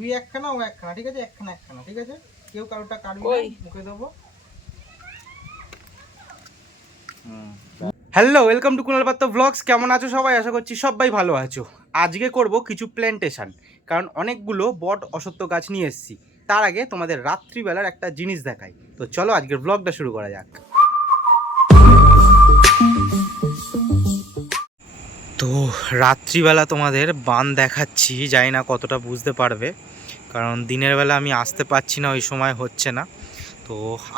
তুই একখানা ও একখানা, ঠিক আছে? একখানা একখানা, ঠিক আছে? কেউ কারোটা কাটবি না, মুখে দেবো। হ্যালো, ওয়েলকাম টু কুনাল পাত্র ব্লগস। কেমন আছো সবাই? আশা করছি সবাই ভালো আছো। আজকে করব কিছু প্ল্যান্টেশন, কারণ অনেকগুলো বট অসত্য গাছ নিয়ে এসেছি। তার আগে তোমাদের রাত্রিবেলার একটা জিনিস দেখাই। তো চলো আজকের ব্লগটা শুরু করা যাক। তো রাত্রিবেলা তোমাদের বান দেখাচ্ছি, জানি না কতটা বুঝতে পারবে, কারণ দিনের বেলা আমি আসতে পারছি না, ওই সময় হচ্ছে না। তো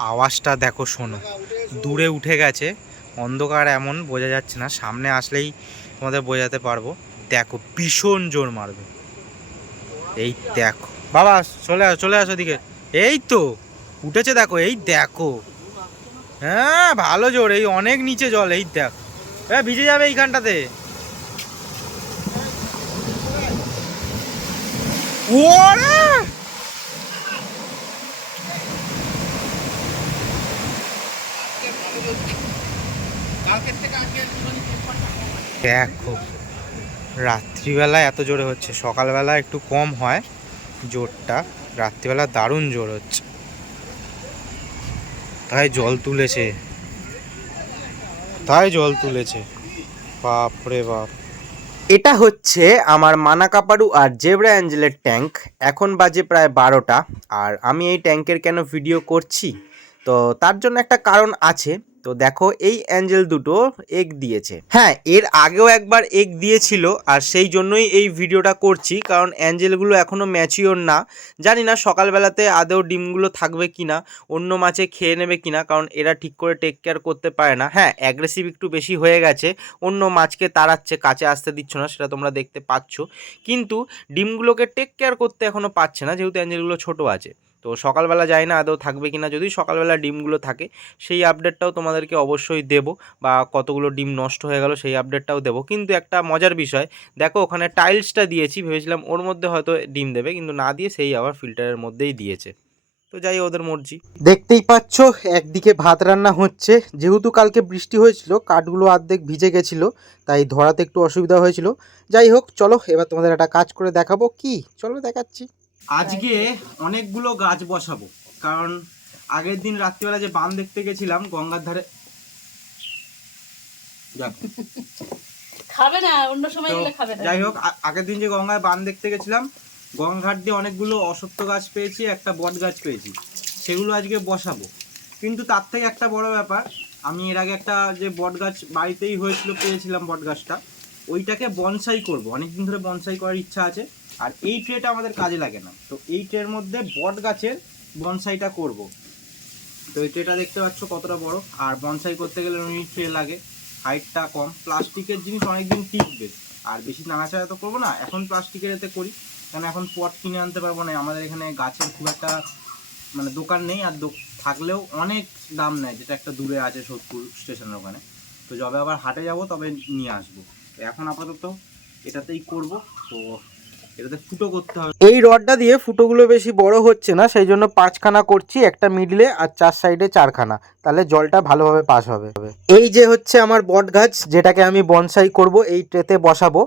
আওয়াজটা দেখো, শোনো, দূরে উঠে গেছে, অন্ধকার এমন বোঝা যাচ্ছে না, সামনে আসলেই তোমাদের বোঝাতে পারবো। দেখো ভীষণ জোর মারবে, এই দেখো। বাবা চলে আসো, চলে আসো দিকে। এই তো উঠেছে, দেখো, এই দেখো। হ্যাঁ ভালো জোর, এই অনেক নিচে জল, এই দেখো। হ্যাঁ ভিজে যাবে এইখানটাতে। ওরে দেখো, রাত্রিবেলা এত জোরে হচ্ছে, সকালবেলা একটু কম হয় জোরটা, রাত্রিবেলা দারুণ জোর হচ্ছে। তাই জল তুলেছে, বাপরে বাপ। এটা হচ্ছে আমার মানাকাপারু আর জেব্রা অ্যাঞ্জেলের ট্যাঙ্ক। এখন বাজে প্রায় 12টা। আর আমি এই ট্যাঙ্কের কেন ভিডিও করছি, তো তার জন্য একটা কারণ আছে। তো দেখো, এই অ্যাঞ্জেল দুটো এগ দিয়েছে। হ্যাঁ, এর আগেও একবার এগ দিয়েছিল, আর সেই জন্যই এই ভিডিওটা করছি, কারণ অ্যাঞ্জেলগুলো এখনও ম্যাচিওর না। জানি না সকালবেলাতে আদৌ ডিমগুলো থাকবে কিনা, অন্য মাছে খেয়ে নেবে কিনা, কারণ এরা ঠিক করে টেক কেয়ার করতে পারে না। হ্যাঁ, অ্যাগ্রেসিভ একটু বেশি হয়ে গেছে, অন্য মাছকে তাড়াচ্ছে, কাছে আসতে দিচ্ছ না, সেটা তোমরা দেখতে পাচ্ছ। কিন্তু ডিমগুলোকে টেক কেয়ার করতে এখনও পারছে না, যেহেতু অ্যাঞ্জেলগুলো ছোটো আছে। তো সকালবেলা যায় না আদৌ থাকবে কিনা, যদি সকালবেলা ডিমগুলো থাকে সেই আপডেটটাও তোমাদেরকে অবশ্যই দেব, বা কতগুলো ডিম নষ্ট হয়ে গেল সেই আপডেটটাও দেবো। কিন্তু একটা মজার বিষয়, দেখো ওখানে টাইলসটা দিয়েছি, ভেবেছিলাম ওর মধ্যে হয়তো ডিম দেবে, কিন্তু না দিয়ে সেই আবার ফিল্টারের মধ্যেই দিয়েছে। তো যাই, ওদের মর্জি। দেখতেই পাচ্ছ একদিকে ভাত রান্না হচ্ছে, যেহেতু কালকে বৃষ্টি হয়েছিল, কাঠগুলো অর্ধেক ভিজে গেছিলো, তাই ধরাতে একটু অসুবিধা হয়েছিল। যাই হোক, চলো এবার তোমাদের একটা কাজ করে দেখাবো। কি, চলো দেখাচ্ছি। আজকে অনেকগুলো গাছ বসাবো, কারণ আগের দিন রাত্রিবেলা যে বান দেখতে গেছিলাম গঙ্গার ধারে, খাবে না অন্য সময় গেলে খাবে না। যাই হোক, আগের দিন যে গঙ্গায় বান দেখতে গেছিলাম, গঙ্গাঘাট দিয়ে অনেকগুলো অসত্য গাছ পেয়েছি, একটা বট গাছ পেয়েছি, সেগুলো আজকে বসাবো। কিন্তু তার থেকে একটা বড় ব্যাপার, আমি এর আগে একটা যে বট গাছ বাড়িতেই হয়েছিল, পেয়েছিলাম বট গাছটা, ওইটাকে বনসাই করব। অনেকদিন ধরে বনসাই করার ইচ্ছা আছে, আর এই ট্রেটা আমাদের কাজে লাগে না, তো এই ট্রের মধ্যে বট গাছের বনসাইটা করব। তো এই ট্রেটা দেখতে পাচ্ছ কতটা বড়, আর বনসাই করতে গেলে ওই ট্রে লাগে, হাইটটা কম, প্লাস্টিকের জিনিস অনেকদিন টিকবে, আর বেশি নাড়াচাড়া তো করবো না। এখন প্লাস্টিকের এতে করি, কারণ এখন পট কিনে আনতে পারবো না, আমাদের এখানে গাছের খুব একটা মানে দোকান নেই, আর থাকলেও অনেক দাম নেয়, যেটা একটা দূরে আছে সোদপুর স্টেশনের ওখানে। তো যবে আবার হাটে যাব তবে নিয়ে আসবো। তো এখন আপাতত এটাতেই করব। তো এটাতে ফুটো করতে হবে। এই রডটা দিয়ে ফুটোগুলো বেশি বড় হচ্ছে না, সেই জন্য 5খানা করছি, একটা মিডলে আর 4 সাইডে 4খানা, তাহলে জলটা ভালোভাবে পাস হবে। এই যে হচ্ছে আমার বট গাছ, যেটাকে আমি বনসাই করব, এই ট্রেতে বসাবো।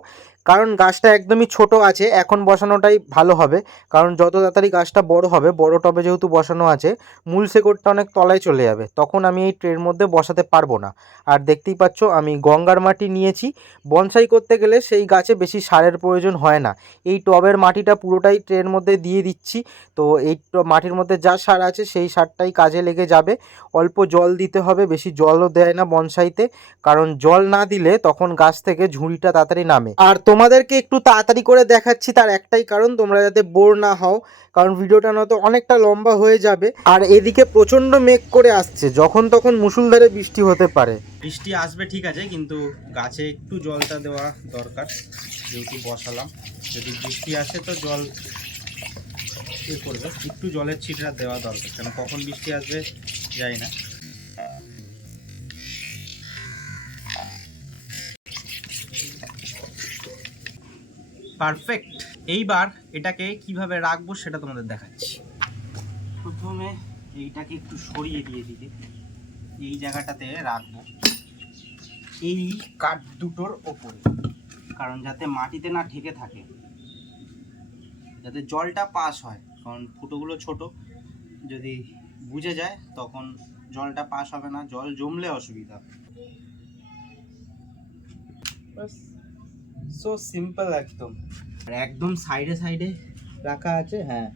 কারণ গাছটা একদমই ছোট আছে, এখন বসানোটাই ভালো হবে, কারণ যত তাড়াতাড়ি গাছটা বড় হবে, বড় টবে যেহেতু বসানো আছে, মূল শেকড়টা অনেক তলায় চলে যাবে, তখন আমি এই ট্রের মধ্যে বসাতে পারবো না। আর দেখতেই পাচ্ছ আমি গঙ্গার মাটি নিয়েছি। বনসাই করতে গেলে সেই গাছে বেশি সারের প্রয়োজন হয় না, এই টবের মাটিটা পুরোটাই ট্রের মধ্যে দিয়ে দিচ্ছি। তো এই মাটির মধ্যে যা সার আছে সেই সারটাই কাজে লেগে যাবে। অল্প জল দিতে হবে, বেশি জলও দেয় না বনসাইতে, কারণ জল না দিলে তখন গাছ থেকে ঝুড়িটা তাড়াতাড়ি নামে। আর তোমাদেরকে একটু তাড়াতাড়ি করে দেখাচ্ছি, তার একটাই কারণ, তোমরা যাতে বোর না হও, কারণ ভিডিওটা নয়তো অনেকটা লম্বা হয়ে যাবে। আর এদিকে প্রচণ্ড মেঘ করে আসছে, যখন তখন মুষলধারে বৃষ্টি হতে পারে। বৃষ্টি আসবে ঠিক আছে, কিন্তু গাছে একটু জলটা দেওয়া দরকার, যেহেতু বসালাম। যদি বৃষ্টি আসে তো জল করবে, একটু জলের ছিটা দেওয়া দরকার, কেন কখন বৃষ্টি আসবে জানি না। পারফেক্ট। এইবার এটাকে কিভাবে রাখবো সেটা তোমাদের দেখাচ্ছি। প্রথমে এইটাকে একটু সরিয়ে দিয়ে দিকে এই জায়গাটাতে রাখবো, এই কাঠ দুটোর ওপরে, কারণ যাতে মাটিতে না ঠেকে থাকে। যাতে জলটা পাস হয়, কারণ ফুটোগুলো ছোট, যদি বুঝে যায় তখন জলটা পাস হবে না, জল জমলে অসুবিধা। সো সিম্পল একদম। আর একদম সাইডে সাইডে রাখা আছে, হ্যাঁ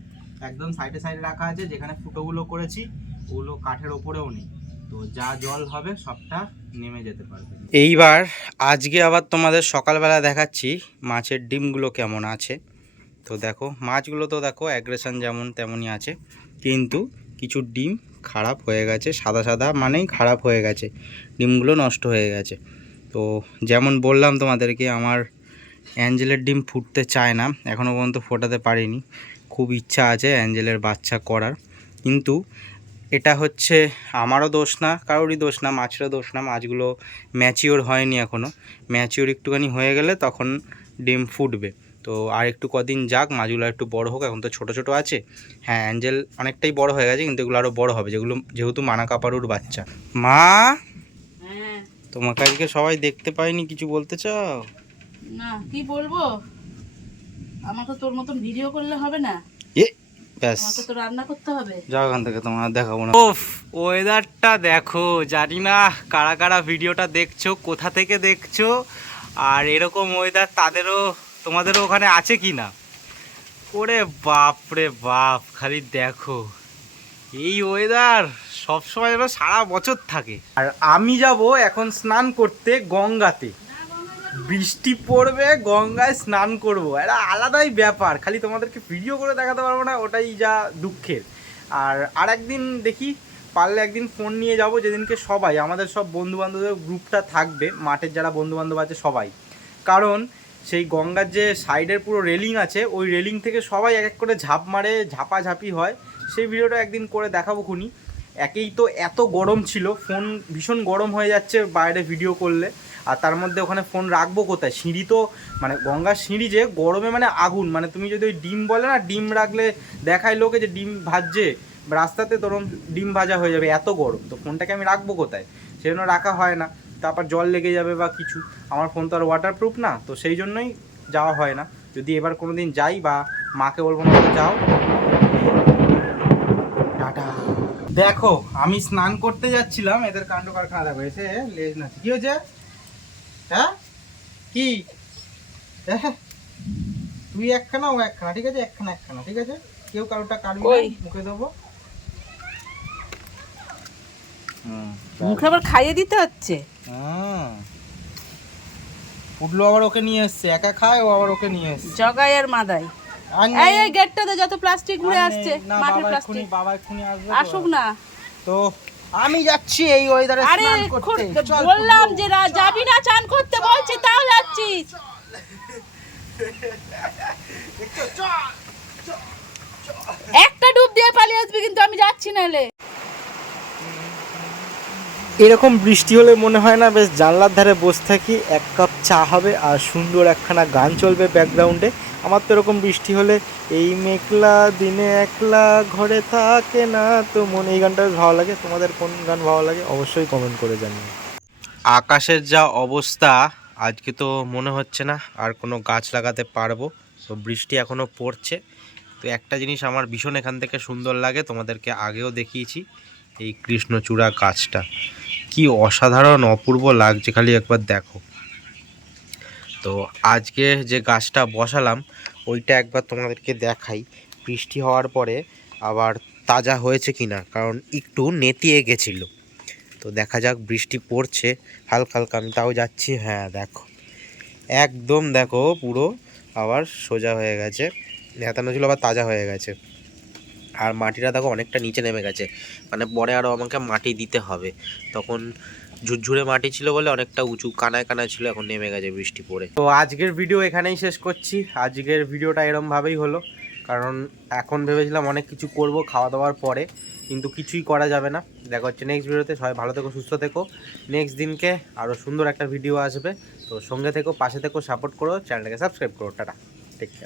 একদম সাইডে সাইডে রাখা আছে, যেখানে ফুটোগুলো করেছি ওগুলো কাঠের ওপরেও নেই, তো যা জল হবে সবটা নেমে যেতে পারবে। এইবার আজকে আবার তোমাদের সকালবেলা দেখাচ্ছি মাছের ডিমগুলো কেমন আছে। তো দেখো মাছগুলো তো দেখো অ্যাগ্রেশন যেমন তেমনই আছে, কিন্তু কিছু ডিম খারাপ হয়ে গেছে, সাদা সাদা মানেই খারাপ হয়ে গেছে, ডিমগুলো নষ্ট হয়ে গেছে। তো যেমন বললাম তোমাদেরকে, আমার অ্যাঞ্জেলের ডিম ফুটতে চায় না, এখনও পর্যন্ত ফোটাতে পারিনি। খুব ইচ্ছা আছে অ্যাঞ্জেলের বাচ্চা করার, কিন্তু এটা হচ্ছে আমারও দোষ না, কারোরই দোষ না, মাছেরও দোষ না। মাছগুলো ম্যাচিওর হয়নি এখনও, ম্যাচিওর একটুখানি হয়ে গেলে তখন ডিম ফুটবে। তো আর একটু কদিন যাক, মাছগুলো একটু বড় হোক, এখন তো ছোট ছোট আছে। হ্যাঁ অ্যাঞ্জেল অনেকটাই বড় হয়ে গেছে, কিন্তু এগুলো আরও বড় হবে, যেহেতু মানা কাপারুর বাচ্চা। মা, তোমাকে আজকে সবাই দেখতে পাইনি, কিছু বলতে চাও? না, কি বলবো, আমাকে তোর মতন ভিডিও করলে হবে না, ব্যাস আমাকে তো রান্না করতে হবে। যাও এখান থেকে, তোমার দেখাবো না। ওফ, ওয়েদারটা দেখো, জানি না কারা কারা ভিডিওটা দেখছো, কোথা থেকে দেখছো, আর এরকম ওয়েদার তোমাদেরও ওখানে আছে কি না। ওরে বাপ রে বাপ, খালি দেখো এই ওয়েদার সবসময় যেন সারা বছর থাকে। আর আমি যাব এখন স্নান করতে গঙ্গাতে, বৃষ্টি পড়বে, গঙ্গায় স্নান করব, এটা আলাদাই ব্যাপার। খালি তোমাদেরকে ভিডিও করে দেখাতে পারবো না, ওটাই যা দুঃখের। আর একদিন দেখি, পারলে একদিন ফোন নিয়ে যাব, যেদিনকে সবাই আমাদের সব বন্ধুবান্ধবের গ্রুপটা থাকবে, মাঠের যারা বন্ধুবান্ধব আছে সবাই। কারণ সেই গঙ্গার যে সাইডের পুরো রেলিং আছে, ওই রেলিং থেকে সবাই এক এক করে ঝাঁপ মারে, ঝাপাঝাপি হয়, সেই ভিডিওটা একদিন করে দেখাবো খুনি। একেই তো এত গরম ছিল, ফোন ভীষণ গরম হয়ে যাচ্ছে বাইরে ভিডিও করলে, আর তার মধ্যে ওখানে ফোন রাখবো কোথায়? সিঁড়ি তো, মানে গঙ্গার সিঁড়ি যে গরমে মানে আগুন, মানে তুমি যদি ওই ডিম বলে না, ডিম রাখলে দেখায় লোকে যে ডিম ভাজছে রাস্তাতে, তোরম ডিম ভাজা হয়ে যাবে, এত গরম। তো ফোনটাকে আমি রাখবো কোথায়? সেজন্য রাখা হয় না, তারপর জল লেগে যাবে বা কিছু। আমার ফোন তো আর ওয়াটারপ্রুফ না, তো সেই জন্যই যাওয়া হয় না। যদি এবার কোনো দিন যাই, বা মাকে বলবো না যাও। টাটা। দেখো আমি স্নান করতে যাচ্ছিলাম, এদের কাণ্ড কারখানা দেখো, এসে লেজ না, কি হয়েছে? হ্যাঁ কি? তুই একখানা, ও একখানা, ঠিক আছে? একখানা একখানা, ঠিক আছে? কেউ কারোটা কাটবি না, মুখে দেবো। মুখে আবার খাইয়ে দিতে হচ্ছে। উঠলো আবার ওকে নিয়ে এসছে, একা খায়, ও আবার ওকে নিয়ে এসছে, জগাই আর মাদাই। এই গেটটাতে যত প্লাস্টিক ঘুরে আসছে, মাটির প্লাস্টিক, বাবা এক্ষুনি আসবে, আসুক না। তো আমি যাচ্ছি এই ওয়েদারে স্নান করতে। বললাম যে যাবি না চান করতে, বলছি তাও যাচ্ছিস। একটা ডুব দিয়ে পালিয়ে আসবি, কিন্তু আমি যাচ্ছি না। এরকম বৃষ্টি হলে মনে হয় না বেশ জানলার ধারে বসে থাকি, এক কাপ চা হবে আর সুন্দর একখানা গান চলবে ব্যাকগ্রাউন্ডে। আমার তো এরকম বৃষ্টি হলে, এই মেঘলা দিনে একলা ঘরে থাকে না তো মন, এই গানটা বেশ ভালো লাগে। তোমাদের কোন গান ভালো লাগে অবশ্যই কমেন্ট করে জানিও। আকাশের যা অবস্থা, আজকে তো মনে হচ্ছে না আর কোনো গাছ লাগাতে পারবো, তো বৃষ্টি এখনও পড়ছে। তো একটা জিনিস আমার ভীষণ এখান থেকে সুন্দর লাগে, তোমাদেরকে আগেও দেখিয়েছি, এই কৃষ্ণচূড়া গাছটা কি অসাধারণ অপূর্ব লাগছে, খালি একবার দেখো। তো আজকে যে গাছটা বসালাম ওইটা একবার তোমাদেরকে দেখাই, বৃষ্টি হওয়ার পরে আবার তাজা হয়েছে কিনা, কারণ একটু নেতিয়ে গেছিলো। তো দেখা যাক, বৃষ্টি পড়ছে হালকা হালকা, আমি তাও যাচ্ছি। হ্যাঁ দেখো, একদম দেখো পুরো আবার সোজা হয়ে গেছে, নেতানো ছিল আবার তাজা হয়ে গেছে। আর মাটিটা দেখো অনেকটা নিচে নেমে গেছে, মানে পরে আরও আমাকে মাটি দিতে হবে। তখন ঝুরঝুরে মাটি ছিল বলে অনেকটা উঁচু, কানায় কানায় ছিল, এখন নেমে গেছে বৃষ্টি পড়ে। তো আজকের ভিডিও এখানেই শেষ করছি। আজকের ভিডিওটা এরমভাবেই হলো, কারণ এখন ভেবেছিলাম অনেক কিছু করব খাওয়া দাওয়ার পরে, কিন্তু কিছুই করা যাবে না। দেখা হচ্ছে নেক্সট ভিডিওতে। সবাই ভালো থেকো, সুস্থ থেকো। নেক্সট দিনকে আরও সুন্দর একটা ভিডিও আসবে, তো সঙ্গে থেকো, পাশে থেকো, সাপোর্ট করো, চ্যানেলটাকে সাবস্ক্রাইব করো। Tata, take care.